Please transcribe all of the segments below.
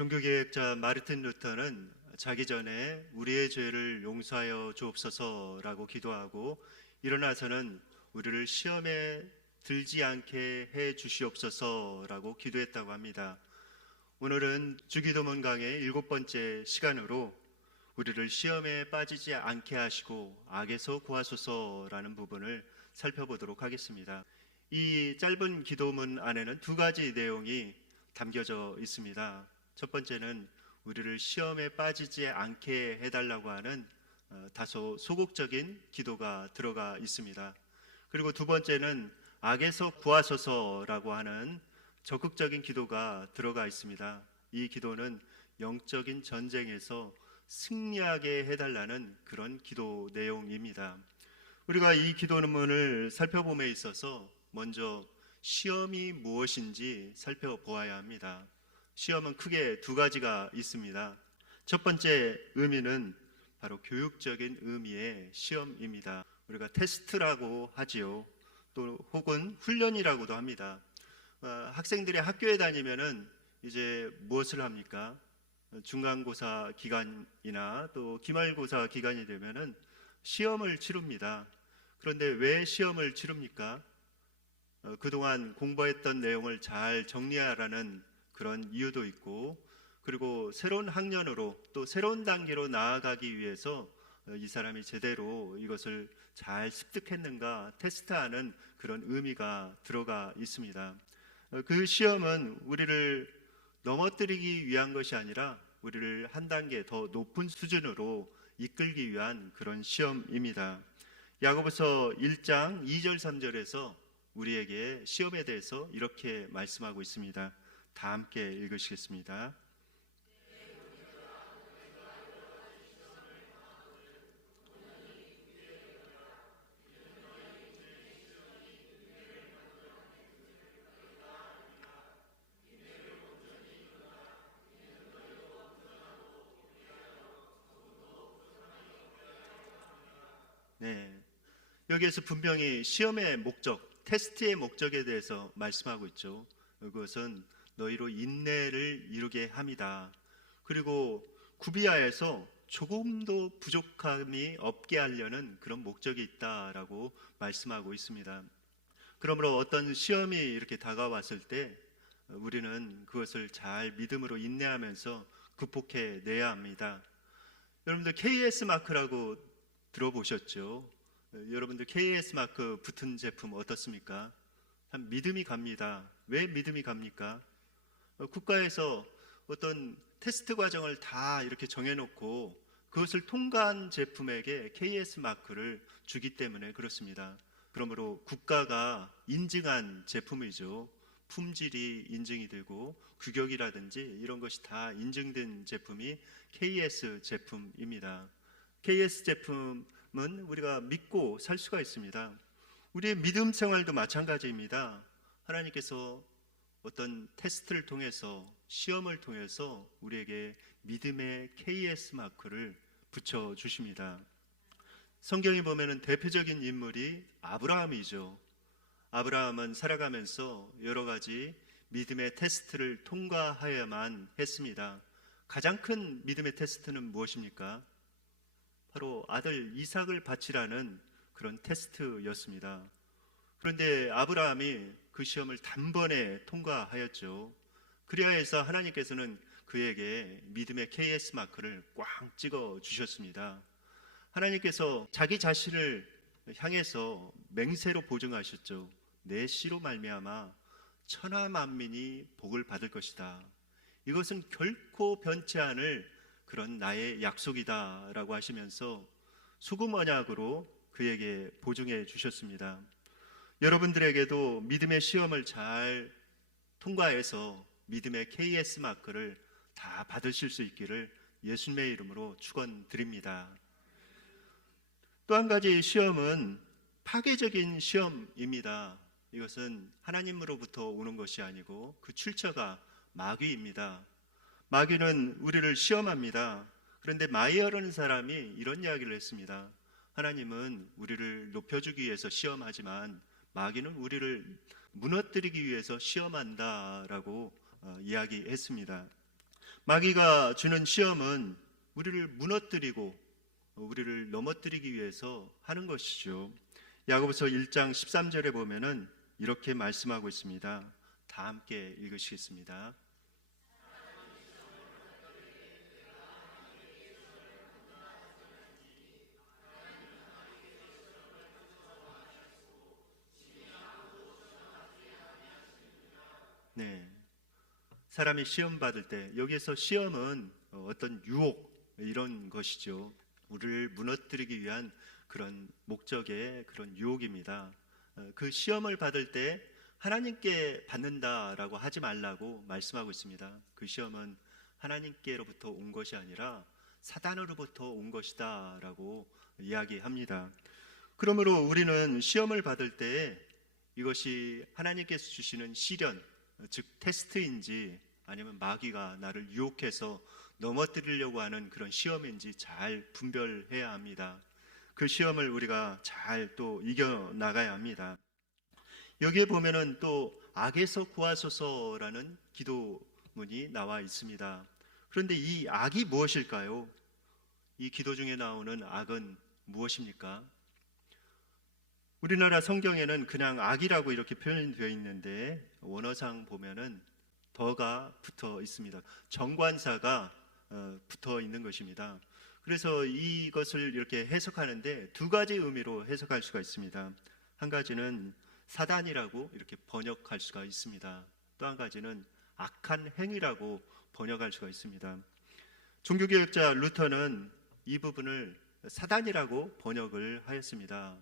종교개혁자 마르틴 루터는 자기 전에 우리의 죄를 용서하여 주옵소서라고 기도하고 일어나서는 우리를 시험에 들지 않게 해 주시옵소서라고 기도했다고 합니다. 오늘은 주기도문 강의 7번째 시간으로 우리를 시험에 빠지지 않게 하시고 악에서 구하소서라는 부분을 살펴보도록 하겠습니다. 이 짧은 기도문 안에는 두 가지 내용이 담겨져 있습니다. 첫 번째는 우리를 시험에 빠지지 않게 해달라고 하는 다소 소극적인 기도가 들어가 있습니다. 그리고 두 번째는 악에서 구하소서라고 하는 적극적인 기도가 들어가 있습니다. 이 기도는 영적인 전쟁에서 승리하게 해달라는 그런 기도 내용입니다. 우리가 이 기도문을 살펴봄에 있어서 먼저 시험이 무엇인지 살펴보아야 합니다. 시험은 크게 두 가지가 있습니다. 첫 번째 의미는 바로 교육적인 의미의 시험입니다. 우리가 테스트라고 하지요. 또 혹은 훈련이라고도 합니다. 학생들이 학교에 다니면은 이제 무엇을 합니까? 중간고사 기간이나 또 기말고사 기간이 되면은 시험을 치릅니다. 그런데 왜 시험을 치릅니까? 그동안 공부했던 내용을 잘 정리하라는 그런 이유도 있고, 그리고 새로운 학년으로 또 새로운 단계로 나아가기 위해서 이 사람이 제대로 이것을 잘 습득했는가 테스트하는 그런 의미가 들어가 있습니다. 그 시험은 우리를 넘어뜨리기 위한 것이 아니라 우리를 한 단계 더 높은 수준으로 이끌기 위한 그런 시험입니다. 야고보서 1장 2절 3절에서 우리에게 시험에 대해서 이렇게 말씀하고 있습니다. 다 함께 읽으시겠습니다. 네, 여기에서 분명히 시험의 목적, 테스트의 목적에 대해서 말씀하고 있죠. 그것은 너희로 인내를 이루게 함이다. 그리고 구비하여서 조금도 부족함이 없게 하려는 그런 목적이 있다라고 말씀하고 있습니다. 그러므로 어떤 시험이 이렇게 다가왔을 때 우리는 그것을 잘 믿음으로 인내하면서 극복해 내야 합니다. 여러분들 KS 마크라고 들어보셨죠? 여러분들 KS 마크 붙은 제품 어떻습니까? 참 믿음이 갑니다. 왜 믿음이 갑니까? 국가에서 어떤 테스트 과정을 다 이렇게 정해놓고 그것을 통과한 제품에게 KS 마크를 주기 때문에 그렇습니다. 그러므로 국가가 인증한 제품이죠. 품질이 인증이 되고 규격이라든지 이런 것이 다 인증된 제품이 KS 제품입니다. KS 제품은 우리가 믿고 살 수가 있습니다. 우리의 믿음 생활도 마찬가지입니다. 하나님께서 어떤 테스트를 통해서 시험을 통해서 우리에게 믿음의 KS 마크를 붙여 주십니다. 성경에 보면은 대표적인 인물이 아브라함이죠. 아브라함은 살아가면서 여러 가지 믿음의 테스트를 통과하여야만 했습니다. 가장 큰 믿음의 테스트는 무엇입니까? 바로 아들 이삭을 바치라는 그런 테스트였습니다. 그런데 아브라함이 그 시험을 단번에 통과하였죠. 그리하여서 하나님께서는 그에게 믿음의 KS 마크를 꽉 찍어 주셨습니다. 하나님께서 자기 자신을 향해서 맹세로 보증하셨죠. 내 씨로 말미암아 천하 만민이 복을 받을 것이다. 이것은 결코 변치 않을 그런 나의 약속이다라고 하시면서 소금 언약으로 그에게 보증해 주셨습니다. 여러분들에게도 믿음의 시험을 잘 통과해서 믿음의 KS 마크를 다 받으실 수 있기를 예수님의 이름으로 축원드립니다. 또 한 가지 시험은 파괴적인 시험입니다. 이것은 하나님으로부터 오는 것이 아니고 그 출처가 마귀입니다. 마귀는 우리를 시험합니다. 그런데 마이어라는 사람이 이런 이야기를 했습니다. 하나님은 우리를 높여주기 위해서 시험하지만 마귀는 우리를 무너뜨리기 위해서 시험한다라고 이야기했습니다. 마귀가 주는 시험은 우리를 무너뜨리고 우리를 넘어뜨리기 위해서 하는 것이죠. 야고보서 1장 13절에 보면은 이렇게 말씀하고 있습니다. 다 함께 읽으시겠습니다. 네. 사람이 시험 받을 때 여기에서 시험은 어떤 유혹 이런 것이죠. 우리를 무너뜨리기 위한 그런 목적의 그런 유혹입니다. 그 시험을 받을 때 하나님께 받는다라고 하지 말라고 말씀하고 있습니다. 그 시험은 하나님께로부터 온 것이 아니라 사단으로부터 온 것이다라고 이야기합니다. 그러므로 우리는 시험을 받을 때 이것이 하나님께서 주시는 시련, 즉 테스트인지 아니면 마귀가 나를 유혹해서 넘어뜨리려고 하는 그런 시험인지 잘 분별해야 합니다. 그 시험을 우리가 잘 또 이겨나가야 합니다. 여기에 보면은 또 악에서 구하소서라는 기도문이 나와 있습니다. 그런데 이 악이 무엇일까요? 이 기도 중에 나오는 악은 무엇입니까? 우리나라 성경에는 그냥 악이라고 이렇게 표현되어 있는데 원어상 보면은 더가 붙어 있습니다. 정관사가 붙어 있는 것입니다. 그래서 이것을 이렇게 해석하는데 두 가지 의미로 해석할 수가 있습니다. 한 가지는 사단이라고 이렇게 번역할 수가 있습니다. 또 한 가지는 악한 행위라고 번역할 수가 있습니다. 종교개혁자 루터는 이 부분을 사단이라고 번역을 하였습니다.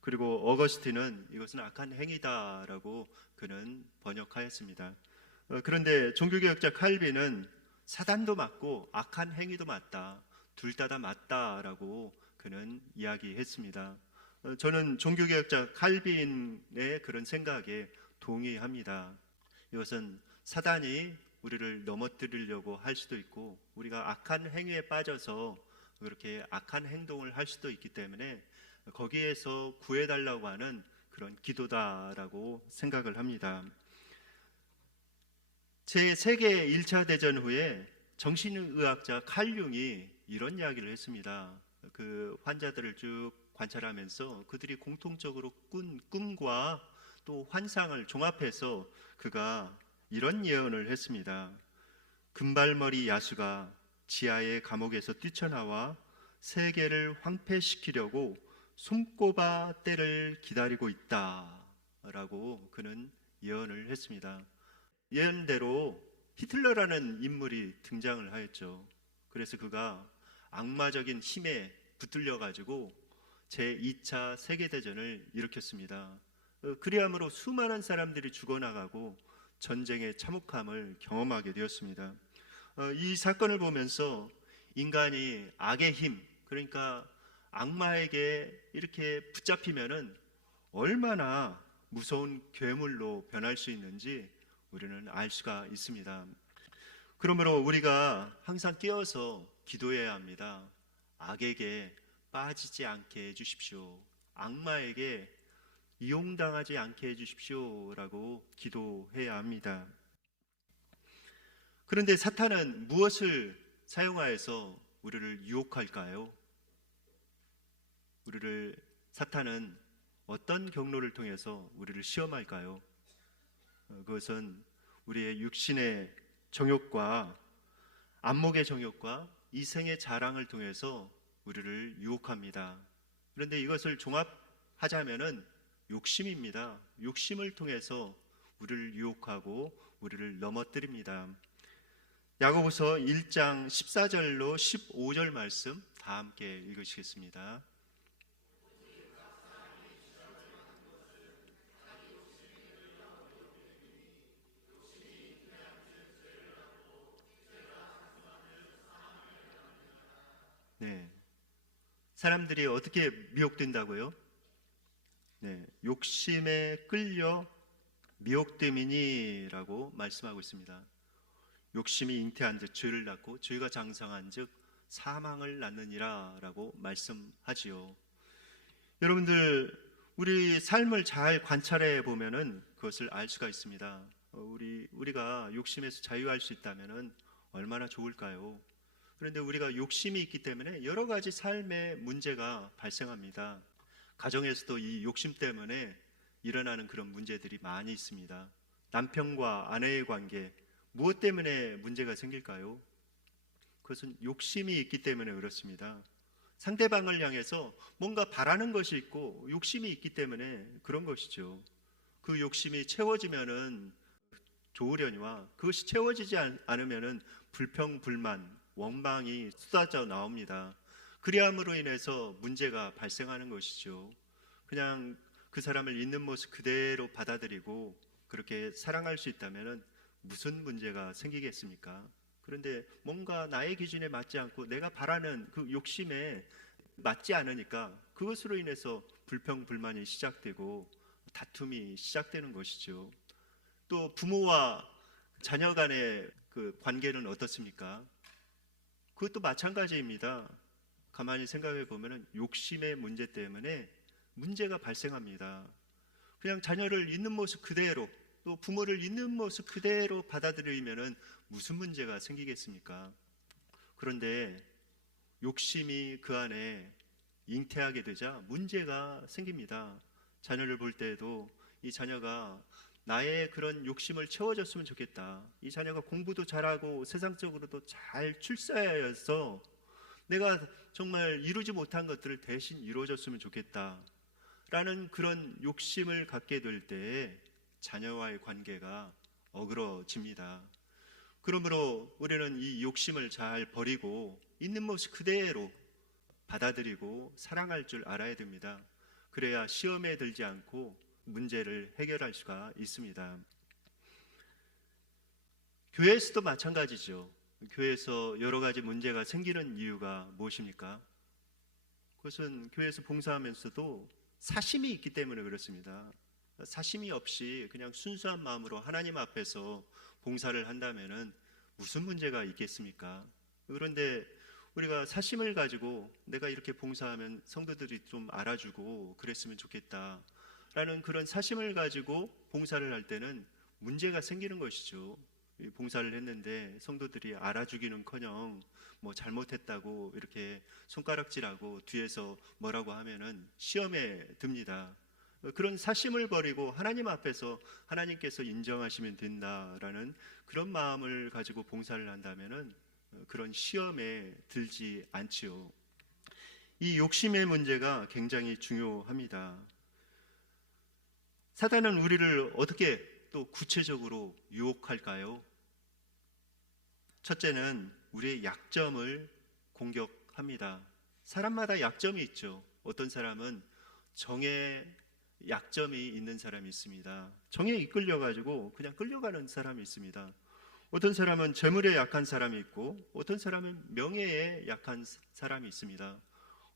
그리고 어거스틴은 이것은 악한 행위다라고 그는 번역하였습니다. 그런데 종교개혁자 칼빈은 사단도 맞고 악한 행위도 맞다. 둘 다 맞다라고 그는 이야기했습니다. 저는 종교개혁자 칼빈의 그런 생각에 동의합니다. 이것은 사단이 우리를 넘어뜨리려고 할 수도 있고 우리가 악한 행위에 빠져서 그렇게 악한 행동을 할 수도 있기 때문에 거기에서 구해달라고 하는 그런 기도다라고 생각을 합니다. 제2차 1차 대전 후에 정신의학자 칼 융이 이런 이야기를 했습니다. 그 환자들을 쭉 관찰하면서 그들이 공통적으로 꾼 꿈과 또 환상을 종합해서 그가 이런 예언을 했습니다. 금발머리 야수가 지하의 감옥에서 뛰쳐나와 세계를 황폐시키려고 손꼽아 때를 기다리고 있다라고 그는 예언을 했습니다. 예언대로 히틀러라는 인물이 등장을 하였죠. 그래서 그가 악마적인 힘에 붙들려 가지고 제2차 세계대전을 일으켰습니다. 그리함으로 수많은 사람들이 죽어나가고 전쟁의 참혹함을 경험하게 되었습니다. 이 사건을 보면서 인간이 악의 힘, 그러니까 악마에게 이렇게 붙잡히면은 얼마나 무서운 괴물로 변할 수 있는지 우리는 알 수가 있습니다. 그러므로 우리가 항상 깨어서 기도해야 합니다. 악에게 빠지지 않게 해주십시오. 악마에게 이용당하지 않게 해주십시오 라고 기도해야 합니다. 그런데 사탄은 무엇을 사용하여서 우리를 유혹할까요? 사탄은 어떤 경로를 통해서 우리를 시험할까요? 그것은 우리의 육신의 정욕과 안목의 정욕과 이생의 자랑을 통해서 우리를 유혹합니다. 그런데 이것을 종합하자면은 욕심입니다. 욕심을 통해서 우리를 유혹하고 우리를 넘어뜨립니다. 야고보서 1장 14절로 15절 말씀 다 함께 읽으시겠습니다. 네. 사람들이 어떻게 미혹된다고요? 네. 욕심에 끌려 미혹됨이니라고 말씀하고 있습니다. 욕심이 잉태한 즉 죄를 낳고 죄가 장성한 즉 사망을 낳느니라라고 말씀하지요. 여러분들 우리 삶을 잘 관찰해 보면은 그것을 알 수가 있습니다. 우리가 욕심에서 자유할 수 있다면은 얼마나 좋을까요? 그런데 우리가 욕심이 있기 때문에 여러 가지 삶의 문제가 발생합니다. 가정에서도 이 욕심 때문에 일어나는 그런 문제들이 많이 있습니다. 남편과 아내의 관계, 무엇 때문에 문제가 생길까요? 그것은 욕심이 있기 때문에 그렇습니다. 상대방을 향해서 뭔가 바라는 것이 있고 욕심이 있기 때문에 그런 것이죠. 그 욕심이 채워지면은 좋으려니와 그것이 채워지지 않으면은 불평, 불만, 원망이 쏟아져 나옵니다. 그리함으로 인해서 문제가 발생하는 것이죠. 그냥 그 사람을 있는 모습 그대로 받아들이고 그렇게 사랑할 수 있다면은 무슨 문제가 생기겠습니까? 그런데 뭔가 나의 기준에 맞지 않고 내가 바라는 그 욕심에 맞지 않으니까 그것으로 인해서 불평, 불만이 시작되고 다툼이 시작되는 것이죠. 또 부모와 자녀 간의 그 관계는 어떻습니까? 그것도 마찬가지입니다. 가만히 생각해 보면 욕심의 문제 때문에 문제가 발생합니다. 그냥 자녀를 있는 모습 그대로 또 부모를 있는 모습 그대로 받아들이면 무슨 문제가 생기겠습니까? 그런데 욕심이 그 안에 잉태하게 되자 문제가 생깁니다. 자녀를 볼 때에도 이 자녀가 나의 그런 욕심을 채워줬으면 좋겠다. 이 자녀가 공부도 잘하고 세상적으로도 잘 출세하여서 내가 정말 이루지 못한 것들을 대신 이루어줬으면 좋겠다. 라는 그런 욕심을 갖게 될 때에 자녀와의 관계가 어그러집니다. 그러므로 우리는 이 욕심을 잘 버리고 있는 모습 그대로 받아들이고 사랑할 줄 알아야 됩니다. 그래야 시험에 들지 않고 문제를 해결할 수가 있습니다. 교회에서도 마찬가지죠. 교회에서 여러 가지 문제가 생기는 이유가 무엇입니까? 그것은 교회에서 봉사하면서도 사심이 있기 때문에 그렇습니다. 사심이 없이 그냥 순수한 마음으로 하나님 앞에서 봉사를 한다면은 무슨 문제가 있겠습니까? 그런데 우리가 사심을 가지고 내가 이렇게 봉사하면 성도들이 좀 알아주고 그랬으면 좋겠다 라는 그런 사심을 가지고 봉사를 할 때는 문제가 생기는 것이죠. 봉사를 했는데 성도들이 알아주기는커녕 뭐 잘못했다고 이렇게 손가락질하고 뒤에서 뭐라고 하면은 시험에 듭니다. 그런 사심을 버리고 하나님 앞에서 하나님께서 인정하시면 된다라는 그런 마음을 가지고 봉사를 한다면은 그런 시험에 들지 않지요. 이 욕심의 문제가 굉장히 중요합니다. 사단은 우리를 어떻게 또 구체적으로 유혹할까요? 첫째는 우리의 약점을 공격합니다. 사람마다 약점이 있죠. 어떤 사람은 정의 약점이 있는 사람이 있습니다. 정에 이끌려가지고 그냥 끌려가는 사람이 있습니다. 어떤 사람은 재물에 약한 사람이 있고 어떤 사람은 명예에 약한 사람이 있습니다.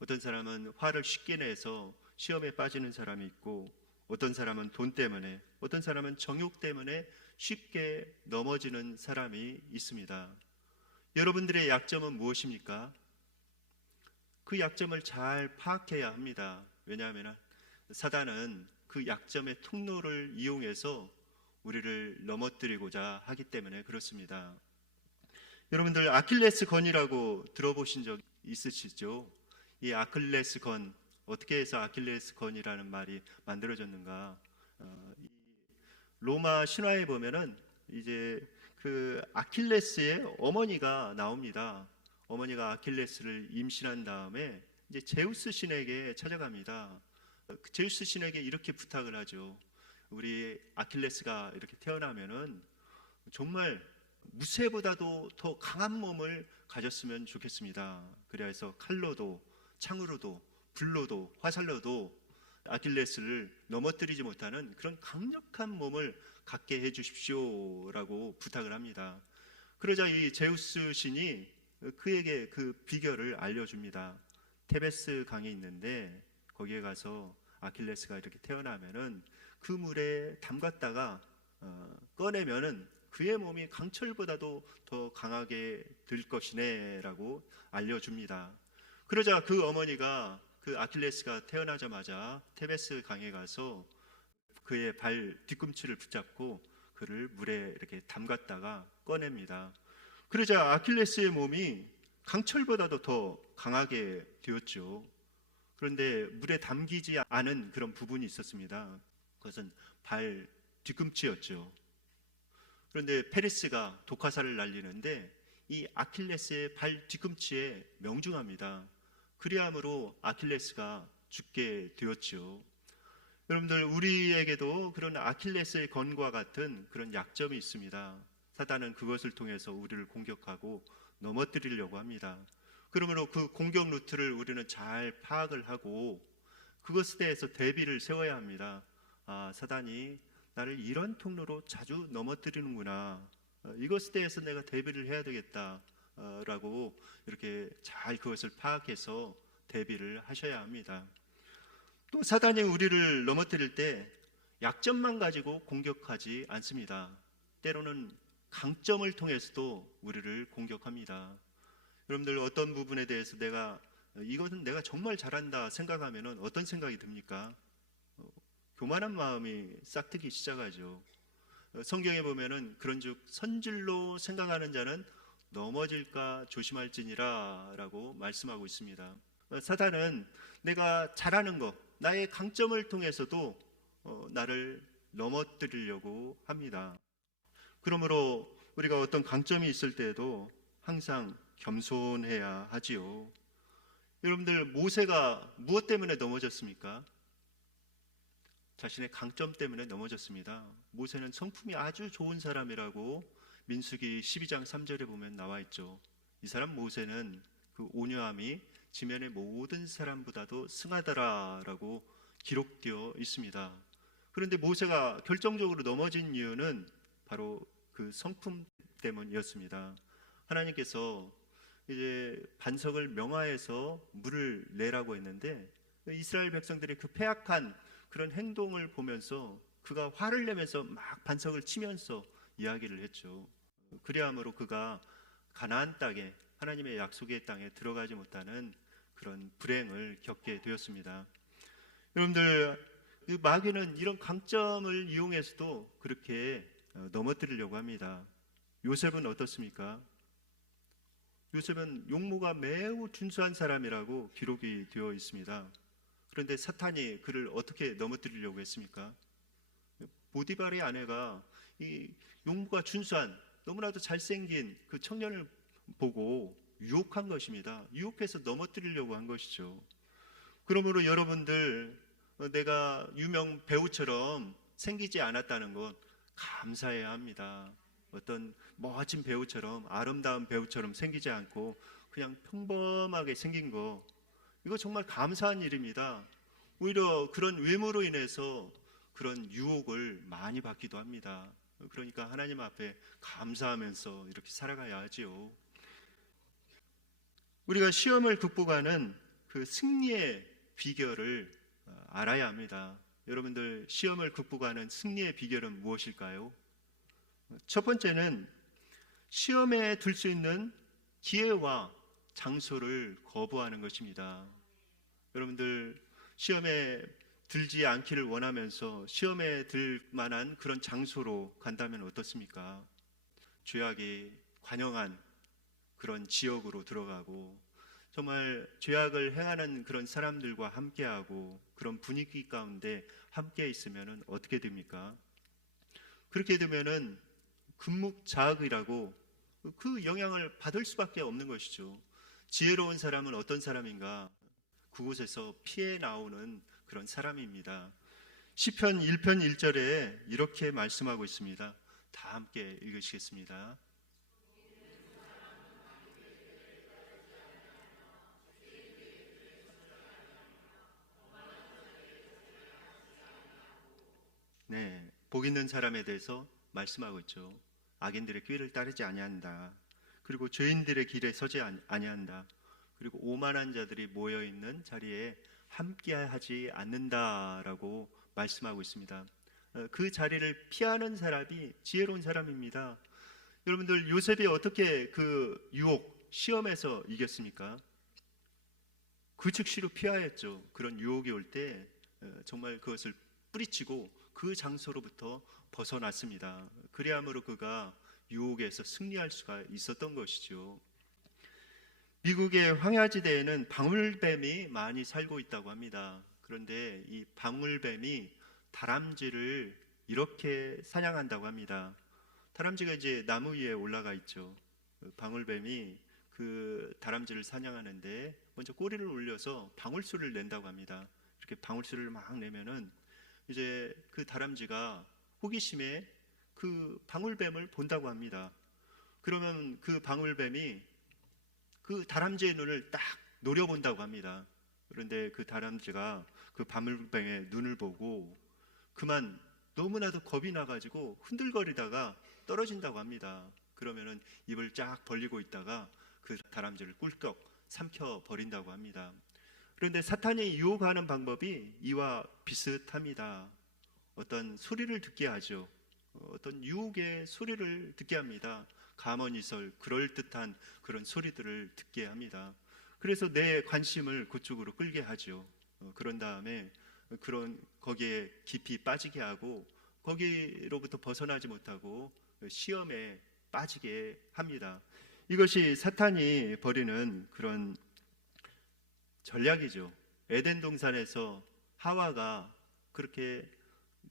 어떤 사람은 화를 쉽게 내서 시험에 빠지는 사람이 있고 어떤 사람은 돈 때문에 어떤 사람은 정욕 때문에 쉽게 넘어지는 사람이 있습니다. 여러분들의 약점은 무엇입니까? 그 약점을 잘 파악해야 합니다. 왜냐하면 사단은 그 약점의 통로를 이용해서 우리를 넘어뜨리고자 하기 때문에 그렇습니다. 여러분들 아킬레스 건이라고 들어보신 적 있으시죠? 이 아킬레스 건, 어떻게 해서 아킬레스 건이라는 말이 만들어졌는가? 로마 신화에 보면은 이제 그 아킬레스의 어머니가 나옵니다. 어머니가 아킬레스를 임신한 다음에 이제 제우스 신에게 찾아갑니다. 제우스 신에게 이렇게 부탁을 하죠. 우리 아킬레스가 이렇게 태어나면은 정말 무쇠보다도 더 강한 몸을 가졌으면 좋겠습니다. 그래서 칼로도 창으로도 불로도 화살로도 아킬레스를 넘어뜨리지 못하는 그런 강력한 몸을 갖게 해주십시오라고 부탁을 합니다. 그러자 이 제우스 신이 그에게 그 비결을 알려줍니다. 테베스 강이 있는데 거기에 가서 아킬레스가 이렇게 태어나면은 그 물에 담갔다가 꺼내면은 그의 몸이 강철보다도 더 강하게 될 것이네라고 알려줍니다. 그러자 그 어머니가 그 아킬레스가 태어나자마자 테베스 강에 가서 그의 발 뒤꿈치를 붙잡고 그를 물에 이렇게 담갔다가 꺼냅니다. 그러자 아킬레스의 몸이 강철보다도 더 강하게 되었죠. 그런데 물에 담기지 않은 그런 부분이 있었습니다. 그것은 발 뒤꿈치였죠. 그런데 페리스가 독화살을 날리는데 이 아킬레스의 발 뒤꿈치에 명중합니다. 그리함으로 아킬레스가 죽게 되었죠. 여러분들, 우리에게도 그런 아킬레스의 건과 같은 그런 약점이 있습니다. 사단은 그것을 통해서 우리를 공격하고 넘어뜨리려고 합니다. 그러므로 그 공격 루트를 우리는 잘 파악을 하고 그것에 대해서 대비를 세워야 합니다. 사단이 나를 이런 통로로 자주 넘어뜨리는구나. 이것에 대해서 내가 대비를 해야 되겠다라고 이렇게 잘 그것을 파악해서 대비를 하셔야 합니다. 또 사단이 우리를 넘어뜨릴 때 약점만 가지고 공격하지 않습니다. 때로는 강점을 통해서도 우리를 공격합니다. 여러분들, 어떤 부분에 대해서 이것은 내가 정말 잘한다 생각하면 어떤 생각이 듭니까? 교만한 마음이 싹트기 시작하죠. 성경에 보면은 그런즉 선질로 생각하는 자는 넘어질까 조심할지니라 라고 말씀하고 있습니다. 사단은 내가 잘하는 것, 나의 강점을 통해서도 나를 넘어뜨리려고 합니다. 그러므로 우리가 어떤 강점이 있을 때에도 항상 겸손해야 하지요. 여러분들, 모세가 무엇 때문에 넘어졌습니까? 자신의 강점 때문에 넘어졌습니다. 모세는 성품이 아주 좋은 사람이라고 민수기 12장 3절에 보면 나와 있죠. 이 사람 모세는 그 온유함이 지면의 모든 사람보다도 승하더라라고 기록되어 있습니다. 그런데 모세가 결정적으로 넘어진 이유는 바로 그 성품 때문이었습니다. 하나님께서 이제 반석을 명하여서 물을 내라고 했는데 이스라엘 백성들의 그 패악한 그런 행동을 보면서 그가 화를 내면서 막 반석을 치면서 이야기를 했죠. 그리함으로 그가 가나안 땅에, 하나님의 약속의 땅에 들어가지 못하는 그런 불행을 겪게 되었습니다. 여러분들, 그 마귀는 이런 강점을 이용해서도 그렇게 넘어뜨리려고 합니다. 요셉은 어떻습니까? 요셉은 용모가 매우 준수한 사람이라고 기록이 되어 있습니다. 그런데 사탄이 그를 어떻게 넘어뜨리려고 했습니까? 보디발의 아내가 이 용모가 준수한, 너무나도 잘생긴 그 청년을 보고 유혹한 것입니다. 유혹해서 넘어뜨리려고 한 것이죠. 그러므로 여러분들, 내가 유명 배우처럼 생기지 않았다는 것 감사해야 합니다. 어떤 멋진 배우처럼, 아름다운 배우처럼 생기지 않고 그냥 평범하게 생긴 거, 이거 정말 감사한 일입니다. 오히려 그런 외모로 인해서 그런 유혹을 많이 받기도 합니다. 그러니까 하나님 앞에 감사하면서 이렇게 살아가야 하지요. 우리가 시험을 극복하는 그 승리의 비결을 알아야 합니다. 여러분들, 시험을 극복하는 승리의 비결은 무엇일까요? 첫 번째는 시험에 들 수 있는 기회와 장소를 거부하는 것입니다. 여러분들, 시험에 들지 않기를 원하면서 시험에 들 만한 그런 장소로 간다면 어떻습니까? 죄악이 관영한 그런 지역으로 들어가고 정말 죄악을 행하는 그런 사람들과 함께하고 그런 분위기 가운데 함께 있으면 어떻게 됩니까? 그렇게 되면은 금묵자학이라고 그 영향을 받을 수밖에 없는 것이죠. 지혜로운 사람은 어떤 사람인가? 그곳에서 피해 나오는 그런 사람입니다. 시편 1편 1절에 이렇게 말씀하고 있습니다. 다 함께 읽으시겠습니다. 네, 복 있는 사람에 대해서 말씀하고 있죠. 악인들의 꾀를 따르지 아니한다. 그리고 죄인들의 길에 서지 아니한다. 그리고 오만한 자들이 모여 있는 자리에 함께하지 않는다라고 말씀하고 있습니다. 그 자리를 피하는 사람이 지혜로운 사람입니다. 여러분들, 요셉이 어떻게 그 유혹, 시험에서 이겼습니까? 그 즉시로 피하였죠. 그런 유혹이 올 때 정말 그것을 뿌리치고 그 장소로부터 벗어났습니다. 그리함으로 그가 유혹에서 승리할 수가 있었던 것이죠. 미국의 황야지대에는 방울뱀이 많이 살고 있다고 합니다. 그런데 이 방울뱀이 다람쥐를 이렇게 사냥한다고 합니다. 다람쥐가 이제 나무 위에 올라가 있죠. 방울뱀이 그 다람쥐를 사냥하는데 먼저 꼬리를 올려서 방울소리를 낸다고 합니다. 이렇게 방울소리를 막 내면은 이제 그 다람쥐가 호기심에 그 방울뱀을 본다고 합니다. 그러면 그 방울뱀이 그 다람쥐의 눈을 딱 노려본다고 합니다. 그런데 그 다람쥐가 그 방울뱀의 눈을 보고 그만 너무나도 겁이 나가지고 흔들거리다가 떨어진다고 합니다. 그러면은 입을 쫙 벌리고 있다가 그 다람쥐를 꿀꺽 삼켜 버린다고 합니다. 그런데 사탄이 유혹하는 방법이 이와 비슷합니다. 어떤 소리를 듣게 하죠. 어떤 유혹의 소리를 듣게 합니다. 감언이설, 그럴듯한 그런 소리들을 듣게 합니다. 그래서 내 관심을 그쪽으로 끌게 하죠. 그런 다음에 거기에 깊이 빠지게 하고 거기로부터 벗어나지 못하고 시험에 빠지게 합니다. 이것이 사탄이 벌이는 그런 전략이죠. 에덴 동산에서 하와가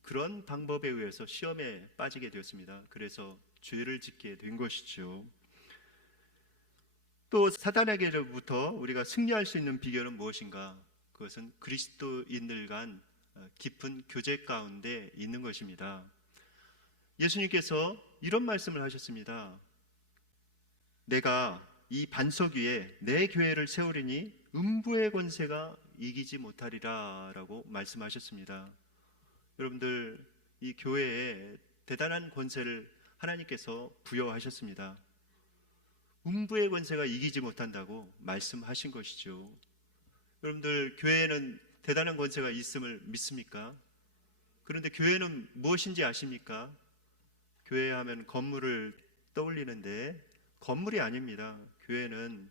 그런 방법에 의해서 시험에 빠지게 되었습니다. 그래서 죄를 짓게 된 것이죠. 또 사탄에게로부터 우리가 승리할 수 있는 비결은 무엇인가? 그것은 그리스도인들 간 깊은 교제 가운데 있는 것입니다. 예수님께서 이런 말씀을 하셨습니다. 내가 이 반석 위에 내 교회를 세우리니 음부의 권세가 이기지 못하리라 라고 말씀하셨습니다. 여러분들, 이 교회에 대단한 권세를 하나님께서 부여하셨습니다. 음부의 권세가 이기지 못한다고 말씀하신 것이죠. 여러분들, 교회에는 대단한 권세가 있음을 믿습니까? 그런데 교회는 무엇인지 아십니까? 교회 하면 건물을 떠올리는데 건물이 아닙니다. 교회는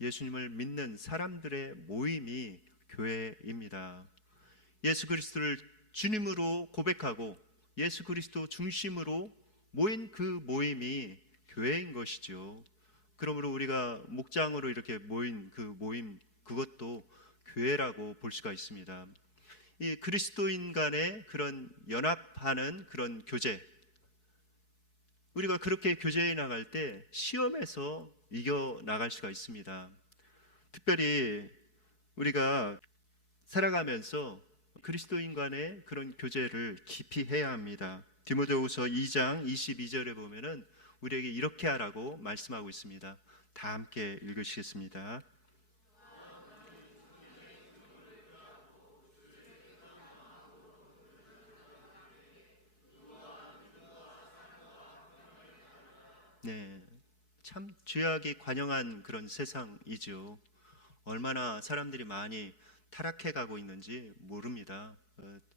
예수님을 믿는 사람들의 모임이 교회입니다. 예수 그리스도를 주님으로 고백하고 예수 그리스도 중심으로 모인 그 모임이 교회인 것이죠. 그러므로 우리가 목장으로 이렇게 모인 그 모임, 그것도 교회라고 볼 수가 있습니다. 이 그리스도인 간의 그런 연합하는 그런 교제, 우리가 그렇게 교제해 나갈 때 시험에서 이겨 나갈 수가 있습니다. 특별히 우리가 살아가면서 그리스도인 간의 그런 교제를 깊이 해야 합니다. 디모데후서 2장 22절에 보면은 우리에게 이렇게 하라고 말씀하고 있습니다. 다 함께 읽으시겠습니다. 네, 참 죄악이 관영한 그런 세상이죠. 얼마나 사람들이 많이 타락해 가고 있는지 모릅니다.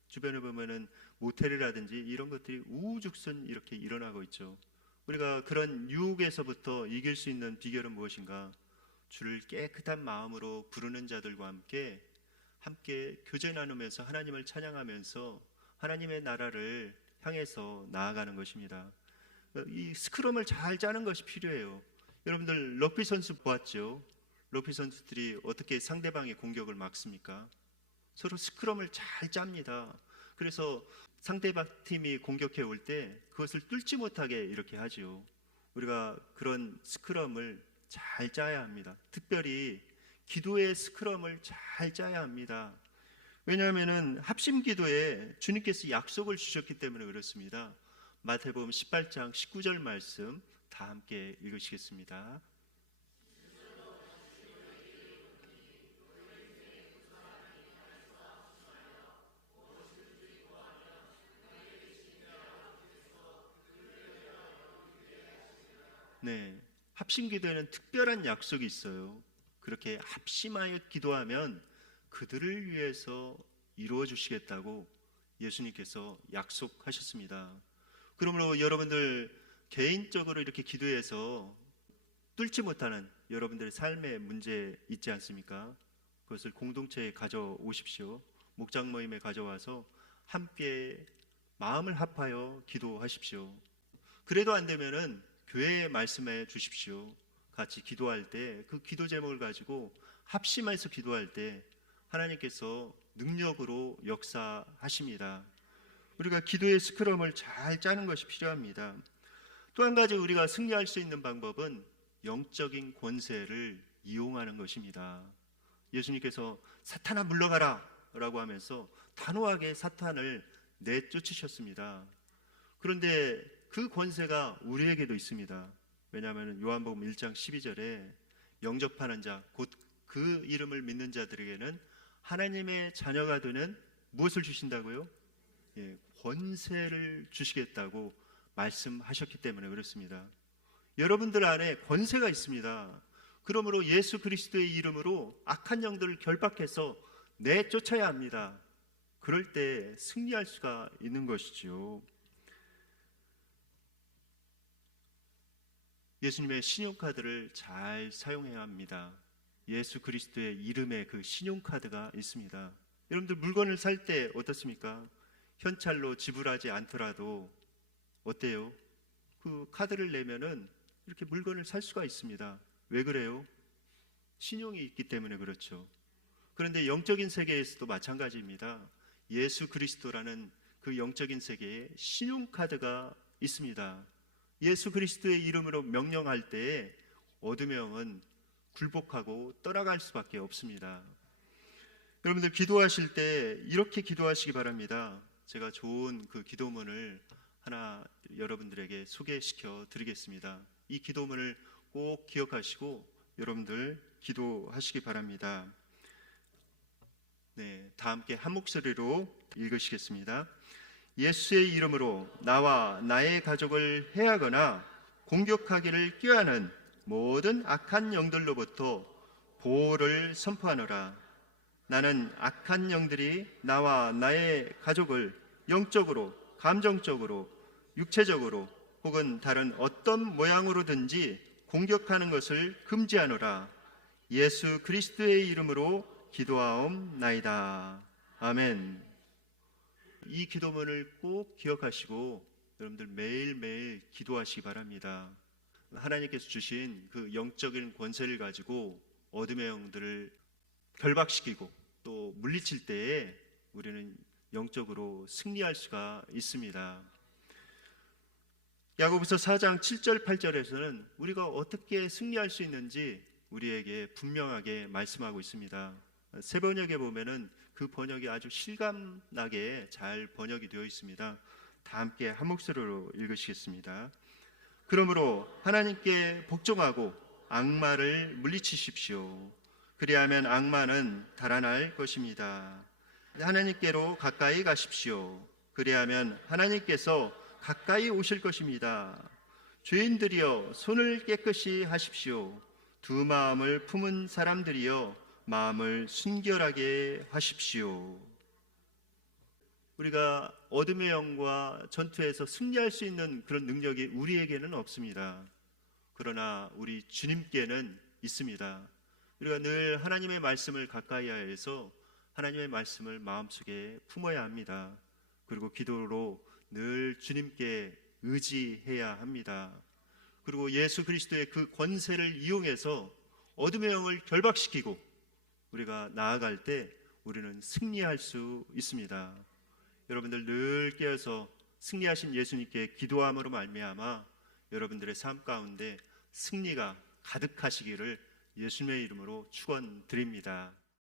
주변에 보면은 모텔이라든지 이런 것들이 우후죽순 이렇게 일어나고 있죠. 우리가 그런 유혹에서부터 이길 수 있는 비결은 무엇인가? 주를 깨끗한 마음으로 부르는 자들과 함께 교제 나누면서 하나님을 찬양하면서 하나님의 나라를 향해서 나아가는 것입니다. 이 스크럼을 잘 짜는 것이 필요해요. 여러분들 럭비 선수 보았죠? 럭비 선수들이 어떻게 상대방의 공격을 막습니까? 서로 스크럼을 잘 짭니다. 그래서 상대방 팀이 공격해 올 때 그것을 뚫지 못하게 이렇게 하죠. 우리가 그런 스크럼을 잘 짜야 합니다. 특별히 기도의 스크럼을 잘 짜야 합니다. 왜냐하면 합심 기도에 주님께서 약속을 주셨기 때문에 그렇습니다. 마태복음 18장 19절 말씀 다 함께 읽으시겠습니다. 네, 합심 기도에는 특별한 약속이 있어요. 그렇게 합심하여 기도하면 그들을 위해서 이루어 주시겠다고 예수님께서 약속하셨습니다. 그러므로 여러분들 개인적으로 이렇게 기도해서 뚫지 못하는 여러분들의 삶의 문제 있지 않습니까? 그것을 공동체에 가져오십시오. 목장 모임에 가져와서 함께 마음을 합하여 기도하십시오. 그래도 안 되면은 교회에 말씀해 주십시오. 같이 기도할 때 그 기도 제목을 가지고 합심해서 기도할 때 하나님께서 능력으로 역사하십니다. 우리가 기도의 스크럼을 잘 짜는 것이 필요합니다. 또 한 가지 우리가 승리할 수 있는 방법은 영적인 권세를 이용하는 것입니다. 예수님께서 사탄아 물러가라 라고 하면서 단호하게 사탄을 내쫓으셨습니다. 그런데 그 권세가 우리에게도 있습니다. 왜냐하면 요한복음 1장 12절에 영접하는 자, 곧 그 이름을 믿는 자들에게는 하나님의 자녀가 되는 무엇을 주신다고요? 권세를 주시겠다고 말씀하셨기 때문에 그렇습니다. 여러분들 안에 권세가 있습니다. 그러므로 예수 그리스도의 이름으로 악한 영들을 결박해서 내쫓아야 합니다. 그럴 때 승리할 수가 있는 것이죠. 예수님의 신용카드를 잘 사용해야 합니다. 예수 그리스도의 이름에 그 신용카드가 있습니다. 여러분들 물건을 살 때 어떻습니까? 현찰로 지불하지 않더라도 어때요? 그 카드를 내면은 이렇게 물건을 살 수가 있습니다. 왜 그래요? 신용이 있기 때문에 그렇죠. 그런데 영적인 세계에서도 마찬가지입니다. 예수 그리스도라는 그 영적인 세계에 신용카드가 있습니다. 예수 그리스도의 이름으로 명령할 때에 어둠의 영은 굴복하고 떠나갈 수밖에 없습니다. 여러분들 기도하실 때 이렇게 기도하시기 바랍니다. 제가 좋은 그 기도문을 하나 여러분들에게 소개시켜 드리겠습니다. 이 기도문을 꼭 기억하시고 여러분들 기도하시기 바랍니다. 네, 다 함께 한 목소리로 읽으시겠습니다. 예수의 이름으로 나와 나의 가족을 해하거나 공격하기를 꾀하는 모든 악한 영들로부터 보호를 선포하노라. 나는 악한 영들이 나와 나의 가족을 영적으로, 감정적으로, 육체적으로 혹은 다른 어떤 모양으로든지 공격하는 것을 금지하노라. 예수 그리스도의 이름으로 기도하옵나이다. 아멘. 이 기도문을 꼭 기억하시고 여러분들 매일매일 기도하시기 바랍니다. 하나님께서 주신 그 영적인 권세를 가지고 어둠의 영들을 결박시키고 또 물리칠 때에 우리는 영적으로 승리할 수가 있습니다. 야고보서 4장 7절 8절에서는 우리가 어떻게 승리할 수 있는지 우리에게 분명하게 말씀하고 있습니다. 새 번역에 보면은 그 번역이 아주 실감나게 잘 번역이 되어 있습니다. 다 함께 한 목소리로 읽으시겠습니다. 그러므로 하나님께 복종하고 악마를 물리치십시오. 그리하면 악마는 달아날 것입니다. 하나님께로 가까이 가십시오. 그리하면 하나님께서 가까이 오실 것입니다. 죄인들이여 손을 깨끗이 하십시오. 두 마음을 품은 사람들이여 마음을 순결하게 하십시오. 우리가 어둠의 영과 전투에서 승리할 수 있는 그런 능력이 우리에게는 없습니다. 그러나 우리 주님께는 있습니다. 우리가 늘 하나님의 말씀을 가까이 해서 하나님의 말씀을 마음속에 품어야 합니다. 그리고 기도로 늘 주님께 의지해야 합니다. 그리고 예수 그리스도의 그 권세를 이용해서 어둠의 영을 결박시키고 우리가 나아갈 때 우리는 승리할 수 있습니다. 여러분들 늘 깨어서 승리하신 예수님께 기도함으로 말미암아 여러분들의 삶 가운데 승리가 가득하시기를 예수님의 이름으로 축원드립니다.